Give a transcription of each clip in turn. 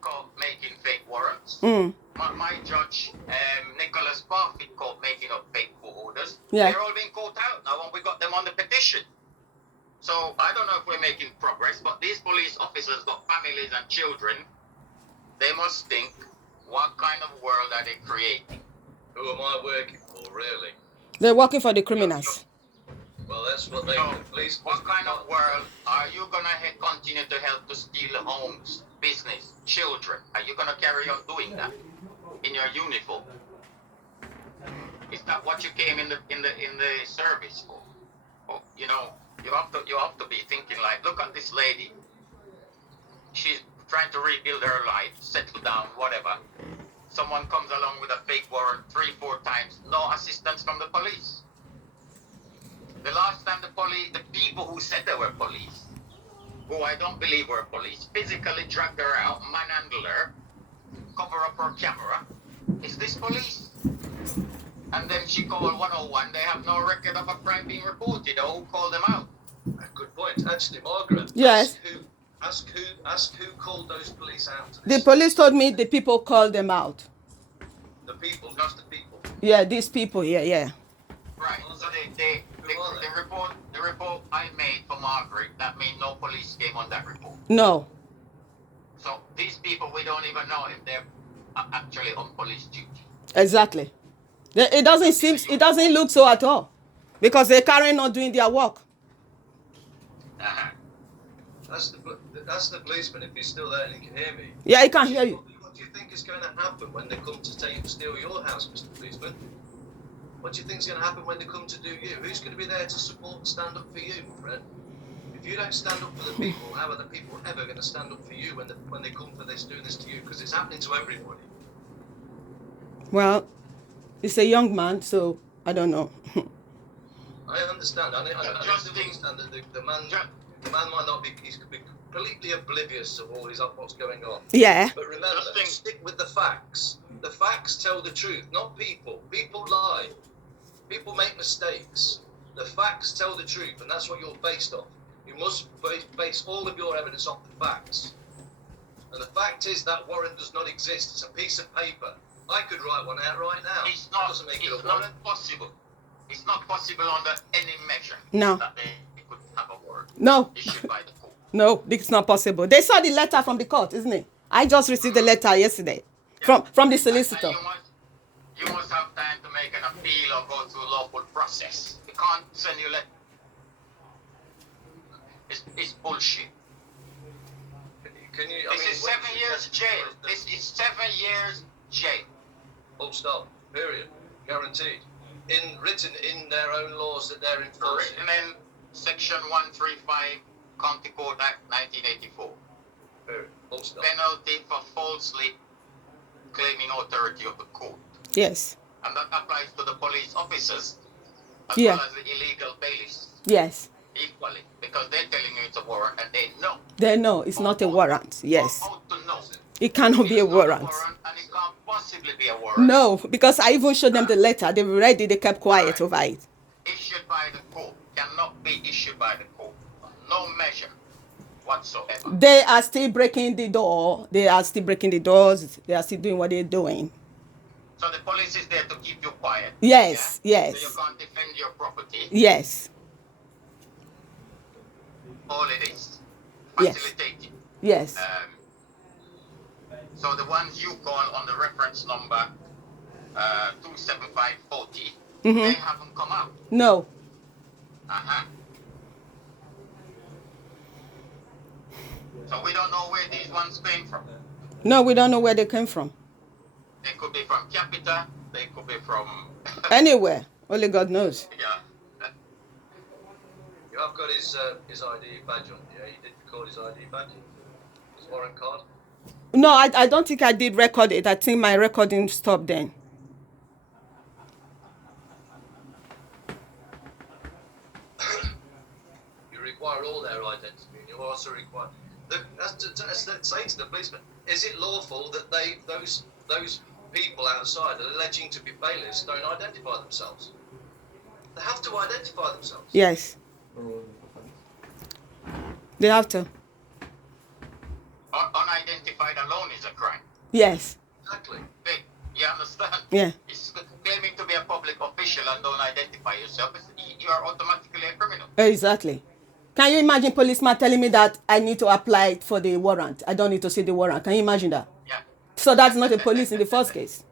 caught making fake warrants. Mm. My judge, Nicholas Parfit, caught making up fake court orders. Yeah. They're all being caught out now, and we got them on the petition. So I don't know if we're making progress, but these police officers got families and children. They must think, what kind of world are they creating? Who am I working for, really? They're working for the criminals. Well, that's what they So, police. what kind of world are you gonna continue to help to steal homes, business, children? Are you gonna carry on doing that in your uniform? Is that what you came in the service for? Oh, you know, you have to be thinking like, look at this lady. She's trying to rebuild her life, settle down, whatever. Someone comes along with a fake warrant 3-4 times, no assistance from the police. The last time the people who said they were police, who I don't believe were police, physically dragged her out, manhandled her, cover up her camera. Is this police? And then she called 101. They have no record of a crime being reported or who called them out. Good point. Actually, Margaret. Yes. Ask who called those police out. The police told me the people called them out. The people, just the people. Yeah, these people here, yeah. Right. So the report I made for Margaret, that means no police came on that report. No. So these people, we don't even know if they're actually on police duty. Exactly. It doesn't look so at all, because they're carrying on doing their work. Uh-huh. That's the policeman. If he's still there and he can hear me. Yeah, he can't hear you. What do you think is going to happen when they come to steal your house, Mr. Policeman? What do you think is going to happen when they come to do you? Who's going to be there to support and stand up for you, my friend? If you don't stand up for the people, how are the people ever going to stand up for you when they come for this, do this to you? Because it's happening to everybody. Well, he's a young man, so I don't know. I understand. I understand that the man might not be. He's could be completely oblivious of all what's going on. Yeah. But remember, stick with the facts. The facts tell the truth, not people. People lie. People make mistakes. The facts tell the truth, and that's what you're based on. You must base all of your evidence off the facts. And the fact is that warrant does not exist. It's a piece of paper. I could write one out right now. It's not. Doesn't make It's it a not warrant. possible. It's not possible under any measure. No. That they could have a warrant No. issued by the court. No, it's not possible. They saw the letter from the court, isn't it? I just received the letter yesterday from the solicitor. And you must have time to make an appeal or go through lawful process. You can't send you letter. It's bullshit. Can you? This is 7 years jail. This is 7 years jail. Full stop. Period. Guaranteed. Written in their own laws that they're enforcing. Written in Section 135, County Code Act 1984. Period. Full stop. Penalty for falsely claiming authority of the court. Yes. And that applies to the police officers as Yeah. well as the illegal bailiffs Yes. equally, because they're telling you it's a warrant and they know. They know it's not a warrant. Yes. How to know? It cannot be a It's not warrant. and it can't possibly be a warrant. No, because I even showed them the letter. They read it. They kept quiet over it. Issued by the court cannot be issued by the court. No measure whatsoever. They are still breaking the door. They are still breaking the doors. They are still doing what they're doing. So the police is there to keep you quiet. Yes, yeah? yes. So you can't defend your property. Yes. All it is. Yes. Facilitating. Yes. So the ones you call on the reference number 27540, they haven't come out. No. Uh-huh. So we don't know where these ones came from. No, we don't know where they came from. They could be from Capita. They could be from... Anywhere. Only God knows. Yeah. You have got his ID badge on. Yeah, you did record his ID badge. His warrant card. No, I don't think I did record it. I think my recording stopped then. You require all their identity. And you also require... say to the policeman, is it lawful that those people outside that are alleging to be bailiffs don't identify themselves? They have to identify themselves. Yes. They have to. Unidentified alone is a crime. Yes. Exactly. You understand? Yeah. It's claiming to be a public official and don't identify yourself. You are automatically a criminal. Exactly. Can you imagine policeman telling me that I need to apply for the warrant? I don't need to see the warrant. Can you imagine that? Yeah. So that's not a police in the first case.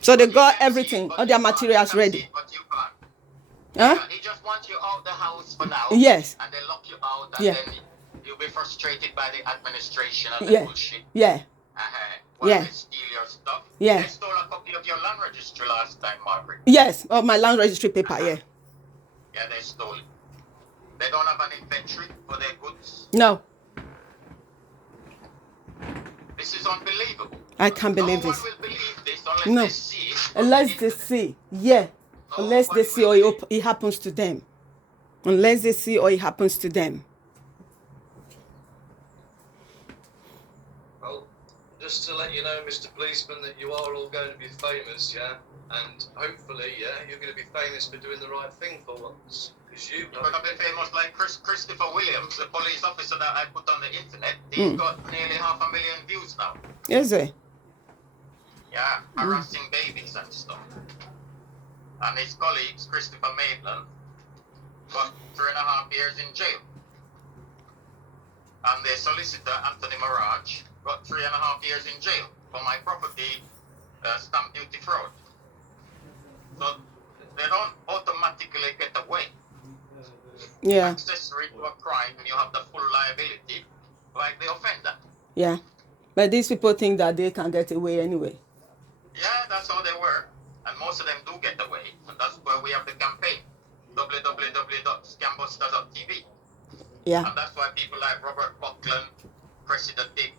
So they But you got can see it, everything, but all you their can't. materials You can see ready. it, but you can't. Huh? Yeah, he just wants you out the house for now. Yes. And they lock you out, and Yeah. then you'll be frustrated by the administration and the Yeah. bullshit. Yeah. While Yeah. they steal your stuff. Yeah. They stole a copy of your land registry last time, Margaret. Yes. Of my land registry paper. Yeah. Yeah, they stole it. They don't have an inventory for their goods. No. This is unbelievable. I can't believe No this. one will believe this unless No. they see it. Unless they see. Yeah. Unless they Nobody see will or believe. it happens to them. Unless they see or it happens to them. Well, just to let you know, Mr. Policeman, that you are all going to be famous, yeah? And hopefully, yeah, you're going to be famous for doing the right thing for once. Because you... You're going to be famous like Christopher Williams, the police officer that I put on the internet. He's got nearly 500,000 views now. Is it? Yeah, harassing babies and stuff. And his colleagues, Christopher Maitland, got 3.5 years in jail. And their solicitor, Anthony Mirage, got 3.5 years in jail for my property stamp duty fraud. So they don't automatically get away. Yeah. Accessory to a crime, you have the full liability, like the offender. Yeah. But these people think that they can get away anyway. Yeah, that's how they work. And most of them do get away. And that's why we have the campaign, www.scambuster.tv. Yeah. And that's why people like Robert Buckland, Cressida Dick,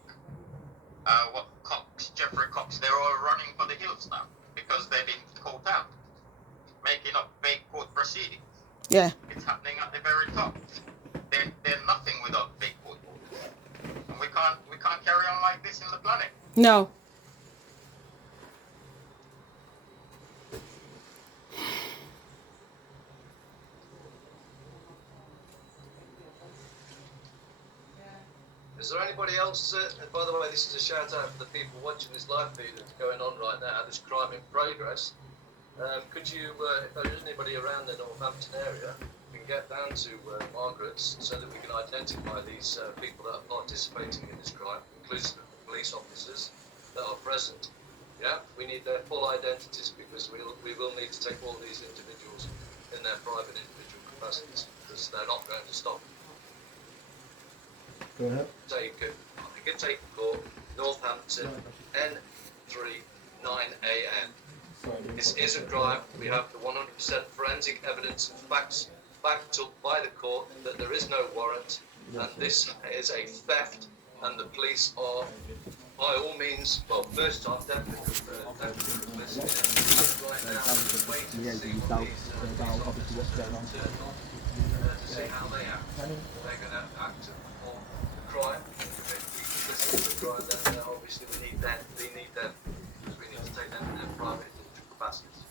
Cox, Jeffrey Cox, they're all running for the hills now because they've been caught out, making up fake court proceedings. Yeah. It's happening at the very top. They're nothing without fake court orders. And we can't carry on like this in the planet. No. Is there anybody else? By the way, this is a shout out for the people watching this live feed that's going on right now, this crime in progress. Could you, if there is anybody around the Northampton area, we can get down to Margaret's so that we can identify these people that are participating in this crime, inclusive of the police officers that are present. Yeah, we need their full identities because we will need to take all these individuals in their private individual capacities because they're not going to stop. Go ahead. I can take a call, Northampton, N3 9AN. This is a crime. We have the 100% forensic evidence and facts backed up by the court that there is no warrant, and this is a theft, and the police are, by all means, well, first off, definitely right now, waiting to see what these officers turn on, to see how they act. They're going to act on the crime. If we listen to the crime, then obviously we need them, because we need to take them to their private capacities.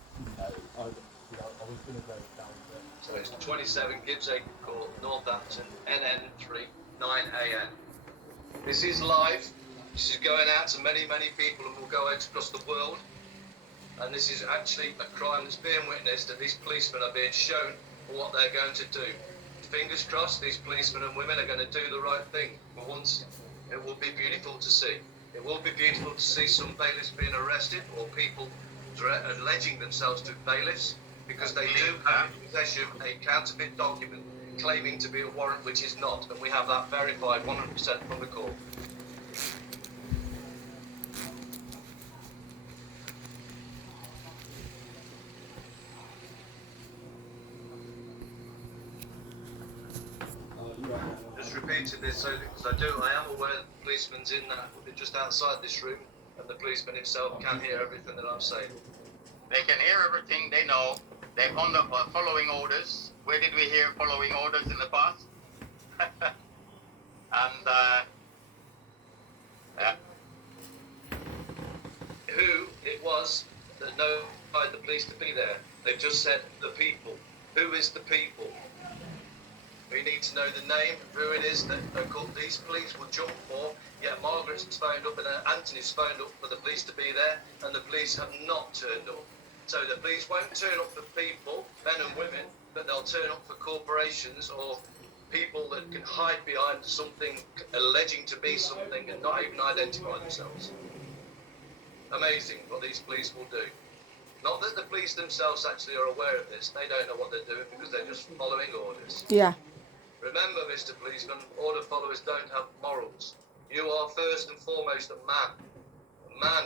So it's 27 Gibbs Acre Court, Northampton, NN3 9AN. This is live. This is going out to many, many people and will go out across the world. And this is actually a crime that's being witnessed, and these policemen are being shown what they're going to do. Fingers crossed, these policemen and women are going to do the right thing. For once, it will be beautiful to see. It will be beautiful to see some bailiffs being arrested or people alleging themselves to bailiffs because they do have in possession a counterfeit document claiming to be a warrant which is not, and we have that verified 100% from the court. Just repeated this so because I am aware that the policeman's in that, just outside this room, and the policeman himself can hear everything that I'm saying. They can hear everything, they know. They're following orders. Where did we hear following orders in the past? Yeah. Who it was that notified the police to be there? They just said the people. Who is the people? We need to know the name of who it is that these police will jump for. Yeah, Margaret's phoned up and Anthony's phoned up for the police to be there, and the police have not turned up. So the police won't turn up for people, men and women, but they'll turn up for corporations or people that can hide behind something, alleging to be something, and not even identify themselves. Amazing what these police will do. Not that the police themselves actually are aware of this. They don't know what they're doing because they're just following orders. Yeah. Remember, Mr. Policeman, order followers don't have morals. You are first and foremost a man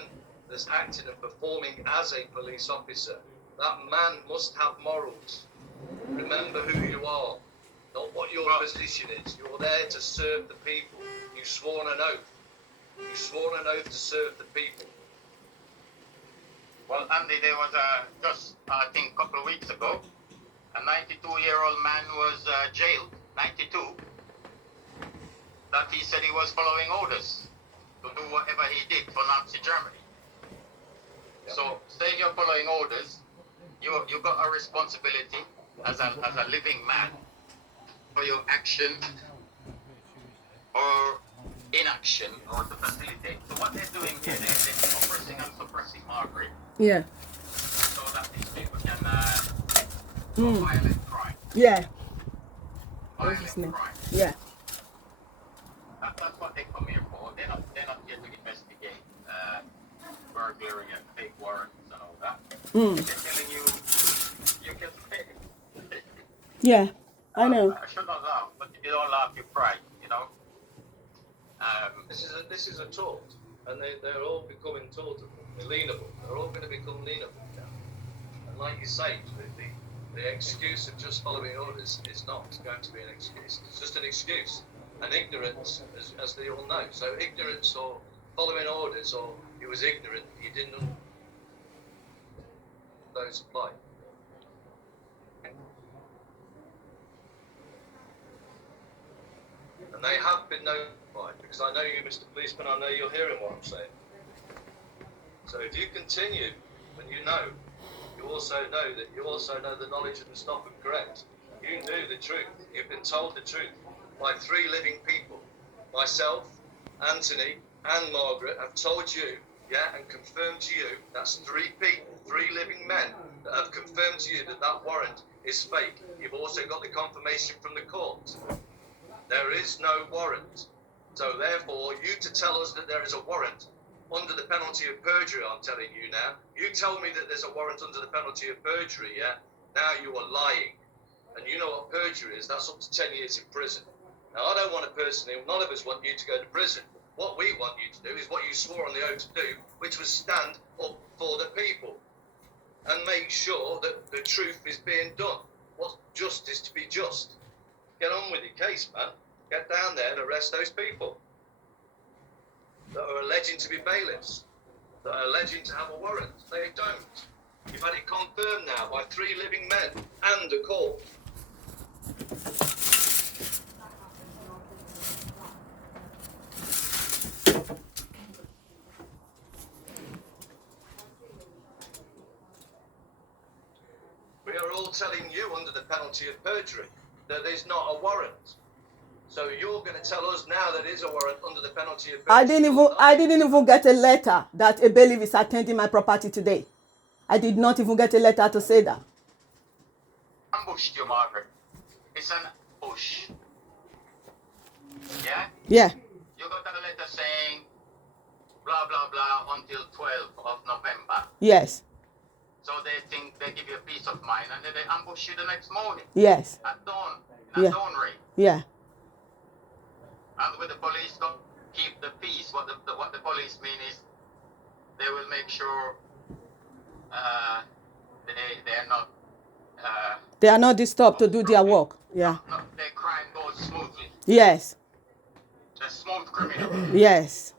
that's acting and performing as a police officer. That man must have morals. Remember who you are, not what your position is. You're there to serve the people. You sworn an oath. You sworn an oath to serve the people. Well, Andy, there was just, I think, a couple of weeks ago, a 92-year-old man was jailed, 92, that he said he was following orders to do whatever he did for Nazi Germany. Yep. So, say you're following orders, you got a responsibility as a living man for your action or inaction or to facilitate. So what they're doing here, they're oppressing and suppressing Margaret. Yeah. So that these people can do violent crime. Yeah. Violent crime. Yeah. That's what they come here for. They're not here to investigate burglary and fake warrants and all that. They're telling you you can pay. Yeah. I know. I should not laugh, but if you don't laugh, you cry. You know. This is a taunt, and they're all becoming tautable, leanable. They're all going to become leanable now. And like you say, the excuse of just following orders is not going to be an excuse. It's just an excuse. And ignorance, as they all know. So ignorance or following orders, or you was ignorant, you didn't know those apply. And they have been notified, because I know you, Mr. Policeman, I know you're hearing what I'm saying. So if you continue, and you also know the knowledge of the stuff and correct. You knew the truth. You've been told the truth by 3 living people. Myself, Anthony, and Margaret have told you, yeah, and confirmed to you, that's 3 people, 3 living men that have confirmed to you that that warrant is fake. You've also got the confirmation from the court. There is no warrant. So therefore, you to tell us that there is a warrant under the penalty of perjury, I'm telling you now. You tell me that there's a warrant under the penalty of perjury, yeah? Now you are lying. And you know what perjury is? That's up to 10 years in prison. Now, I don't want to personally, none of us want you to go to prison. What we want you to do is what you swore on the oath to do, which was stand up for the people and make sure that the truth is being done. What's just is to be just. Get on with your case, man. Get down there and arrest those people that are alleging to be bailiffs, that are alleging to have a warrant. They don't. You've had it confirmed now by 3 living men and a court. We are all telling you under the penalty of perjury that there's not a warrant. So you're going to tell us now that is a warrant under the penalty of perjury. I didn't even get a letter that a bailiff is attending my property today. I did not even get a letter to say that. Ambushed you, Margaret. It's an ambush. Yeah? Yeah. You got a letter saying blah, blah, blah until 12th of November. Yes. So they think they give you a peace of mind and then they ambush you the next morning. Yes. At dawn. At dawn rate. Yeah. And with the police don't keep the peace, what the police mean is they will make sure they're not they are not disturbed to do their work. Yeah. Their crime goes smoothly. Yes. They're smooth criminal. Yes.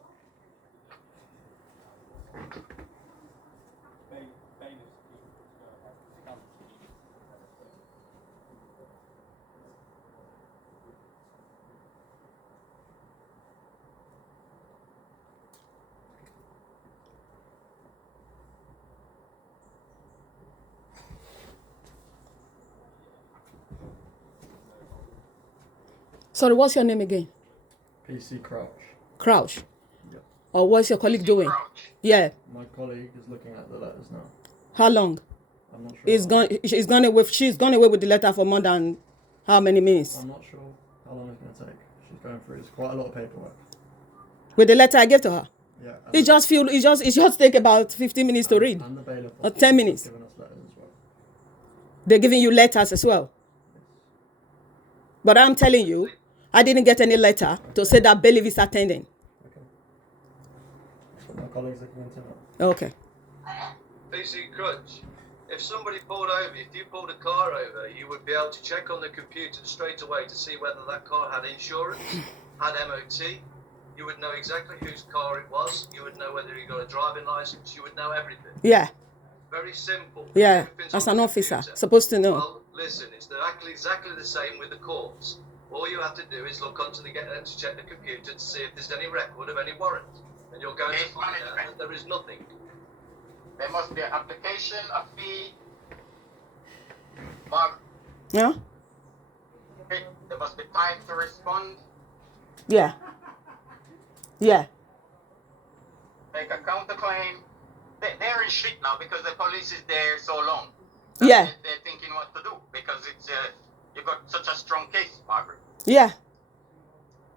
Sorry, what's your name again? PC Crouch. Crouch. Yeah. Or what's your colleague doing? Crouch. Yeah. My colleague is looking at the letters now. How long? I'm not sure. She's gone away with the letter for more than how many minutes? I'm not sure how long it's going to take. She's going through. It's quite a lot of paperwork. With the letter I gave to her. Yeah. It just take about 15 minutes to read. And the bailiff Or 10 minutes. Giving us letters as well. They're giving you letters as well. But I'm telling you, I didn't get any letter to say that bailiff is attending. Okay. That's what my colleagues are looking into now. Okay. PC Crunch, if somebody pulled over, if you pulled a car over, you would be able to check on the computer straight away to see whether that car had insurance, had MOT. You would know exactly whose car it was. You would know whether he got a driving license. You would know everything. Yeah. Very simple. Yeah. Everything's As on an the officer, computer. supposed to know. Well, listen, it's exactly the same with the courts. All you have to do is look onto get them to check the computer to see if there's any record of any warrant. And you're going to find out that there is nothing. There must be an application, a fee. Mark, Yeah? there must be time to respond. Yeah. Yeah. Make a counterclaim. They're in shit now because the police is there so long. Yeah. They're thinking what to do because it's you got such a strong case, Margaret. Yeah.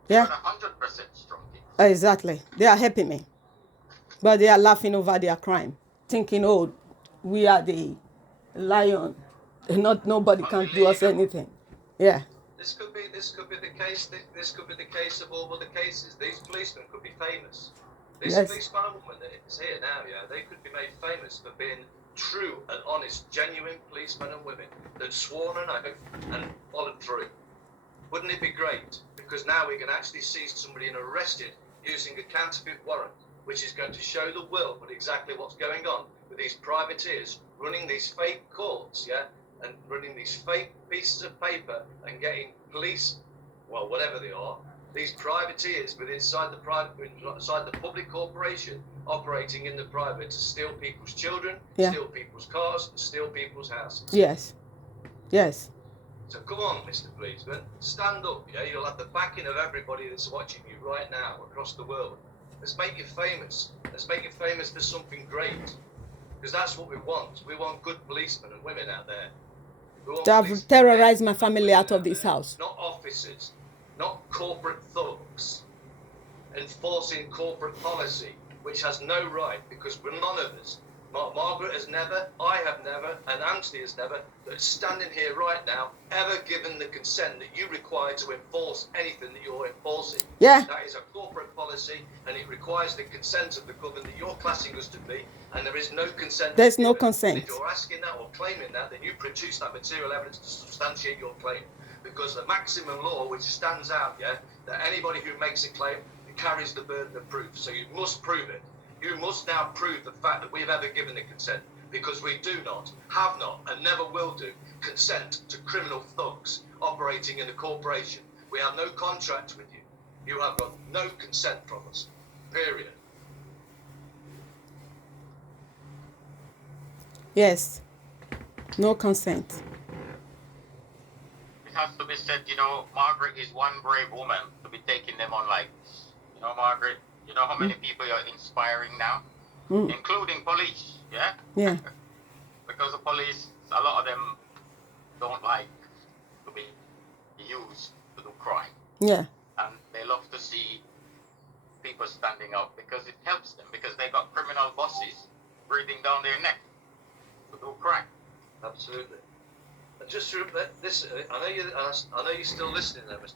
You Yeah. got 100% strong case. Exactly. They are helping me. But they are laughing over their crime. Thinking, oh, we are the lion. Nobody can do us anything. Yeah. This could be the case. This could be the case of all other cases. These policemen could be famous. This Yes. policeman and woman that is here now, yeah, they could be made famous for being true and honest, genuine policemen and women that sworn an oath and followed through. Wouldn't it be great? Because now we can actually see somebody arrested using a counterfeit warrant, which is going to show the world exactly what's going on with these privateers running these fake courts, yeah, and running these fake pieces of paper and getting police, well, whatever they are, these privateers inside the public corporation operating in the private to steal people's children, Yeah. steal people's cars, and steal people's houses. Yes. Yes. So come on, Mr. Policeman, stand up, yeah? You'll have the backing of everybody that's watching you right now across the world. Let's make you famous. Let's make you famous for something great. Because that's what we want. We want good policemen and women out there. We want They have policemen terrorized and my women family out of there. this house. Not officers, not corporate thugs enforcing corporate policy, which has no right, because we're none of us. Margaret has never, I have never, and Anthony has never, that's standing here right now, ever given the consent that you require to enforce anything that you're enforcing. Yeah. That is a corporate policy, and it requires the consent of the government that you're classing us to be, and there is no consent. There's no given. consent. And if you're asking that or claiming that, then you produce that material evidence to substantiate your claim. Because the maximum law, which stands out, yeah, that anybody who makes a claim carries the burden of proof. So you must prove it. You must now prove the fact that we've ever given the consent, because we do not, have not, and never will do consent to criminal thugs operating in the corporation. We have no contract with you. You have got no consent from us. Period. Yes. No consent. It has to be said, Margaret is one brave woman to be taking them on like this. Margaret, you know how many people you're inspiring now? Including police, yeah? Yeah. Because the police, a lot of them don't like to be used to do crime. Yeah. And they love to see people standing up because it helps them, because they got criminal bosses breathing down their neck to do crime. Absolutely. And just to this, I know you're still listening there, Mr.